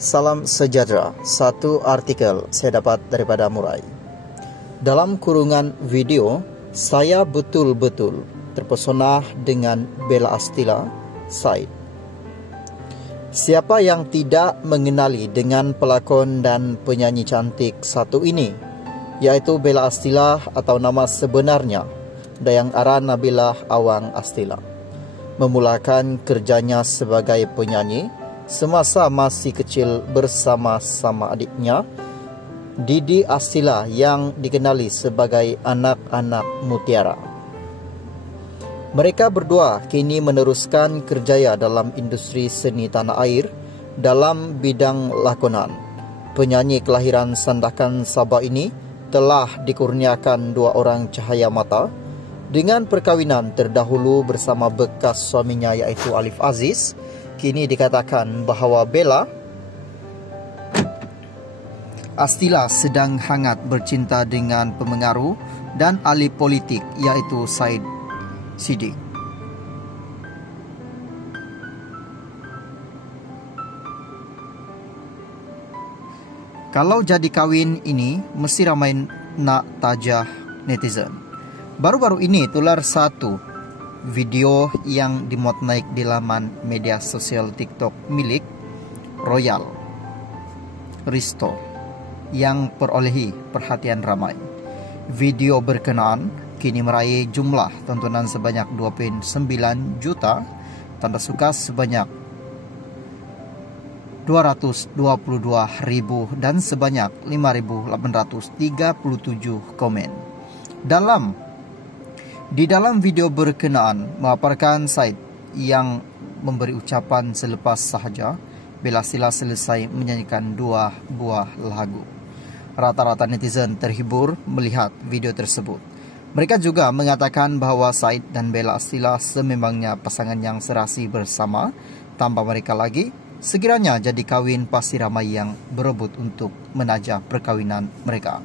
Salam sejahtera. Satu artikel saya dapat daripada Murai. Dalam kurungan video, saya betul-betul terpesona dengan Bella Astila Said. Siapa yang tidak mengenali dengan pelakon dan penyanyi cantik satu ini, yaitu Bella Astila atau nama sebenarnya Dayang Ara Nabilah Awang Astila. Memulakan kerjanya sebagai penyanyi semasa masih kecil bersama-sama adiknya, Didi Astila yang dikenali sebagai anak-anak mutiara. Mereka berdua kini meneruskan kerjaya dalam industri seni tanah air dalam bidang lakonan. Penyanyi kelahiran Sandakan Sabah ini telah dikurniakan 2 orang cahaya mata dengan perkawinan terdahulu bersama bekas suaminya iaitu Alif Aziz. Kini dikatakan bahawa Bella Astila sedang hangat bercinta dengan pemengaruh dan ahli politik iaitu Said Siddiq. Kalau jadi kahwin ini, mesti ramai nak tajah netizen. Baru-baru ini tular satu video yang dimuat naik di laman media sosial TikTok milik Royal Risto yang perolehi perhatian ramai. Video berkenaan kini meraih jumlah tontonan sebanyak 2.9 juta, tanda suka sebanyak 222.000 dan sebanyak 5.837 komen. Di dalam video berkenaan memaparkan Said yang memberi ucapan selepas sahaja Bella Astila selesai menyanyikan 2 buah lagu. Rata-rata netizen terhibur melihat video tersebut. Mereka juga mengatakan bahawa Said dan Bella Astila sememangnya pasangan yang serasi bersama. Tambah mereka lagi, sekiranya jadi kahwin pasti ramai yang berebut untuk menajah perkawinan mereka.